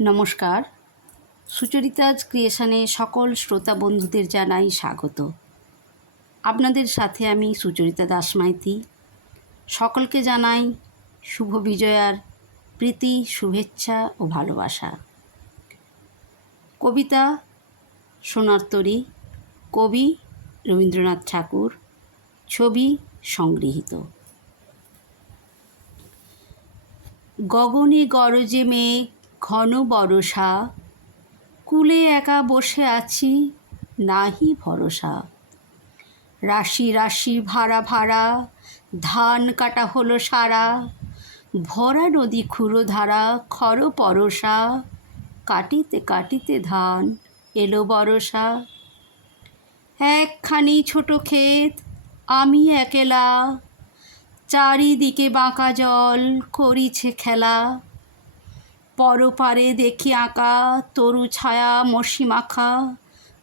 নমস্কার। সুচরিতাজ ক্রিয়েশনে সকল শ্রোতা বন্ধুদের জানাই স্বাগত। আপনাদের সাথে আমি সুচরিতা দাস মাইতি সকলকে জানাই শুভ বিজয়ার প্রীতি, শুভেচ্ছা ও ভালোবাসা। কবিতা, সোনার তরী, কবি রবীন্দ্রনাথ ঠাকুর, ছবি সংগৃহীত। গগনে গরজে মেঘ ঘন বরষা, কুলে একা বসে আছি, নাহি ভরসা। রাশি রাশি ভাড়া ভাড়া, ধান কাটা হলো সারা, ভরা নদী খুঁড়ো ধারা খর পরশা কাটিতে কাটিতে ধান এলো বরষা একখানি ছোট ক্ষেত, আমি একেলা, চারিদিকে বাঁকা জল, করিছে খেলা। পরপারে দেখি আঁকা, তরু ছায়া মসি মাখা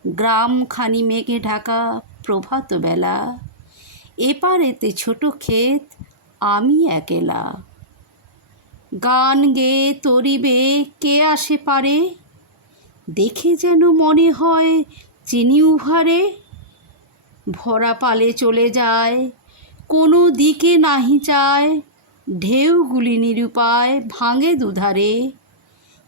গ্রামখানি মেঘে ঢাকা প্রভাত বেলা। এপারেতে ছোট ক্ষেত, আমি একেলা। গান গেয়ে তরিবে, কে আসে পারে? দেখে যেন মনে হয় চিনি উহারে। ভরা পালে চলে যায়, কোনো দিকে নাহি চায়। ঢেউগুলি নিরুপায় ভাঙে দুধারে।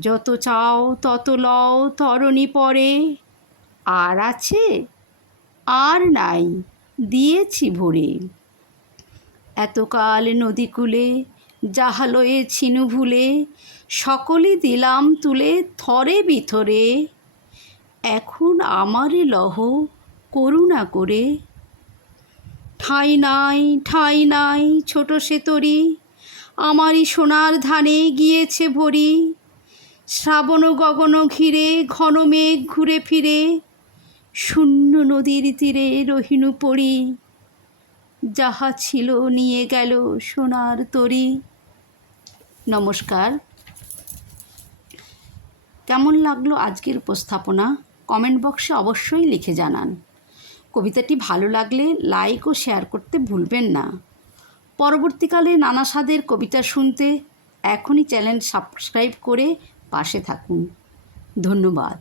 যত চাও তত লও, তরণী পরে। আর আছে? আর নাই, দিয়েছি ভরে। এতকাল নদীকূলে জাহালয়ে ছিনু ভুলে, সকলে দিলাম তুলে থরে বিথরে। এখন আমারে লহ করুণা করে। ঠাঁই নাই ঠাঁই নাই, ছোট সে তরি, আমারই সোনার ধানে গিয়েছে ভরি। শ্রাবণ গগন ঘিরে, ঘন মেঘ ঘুরে ফিরে, শূন্য নদীর তীরে রহিনু পড়ি। যাহা ছিল নিয়ে গেল সোনার তরি। নমস্কার। কেমন লাগল আজকের উপস্থাপনা? কমেন্ট বক্সে অবশ্যই লিখে জানান। কবিতাটি ভালো লাগলে লাইক ও শেয়ার করতে ভুলবেন না। পরবর্তীকালে নানা স্বাদের কবিতা শুনতে এখনই চ্যানেল সাবস্ক্রাইব করে পাশে থাকুন। ধন্যবাদ।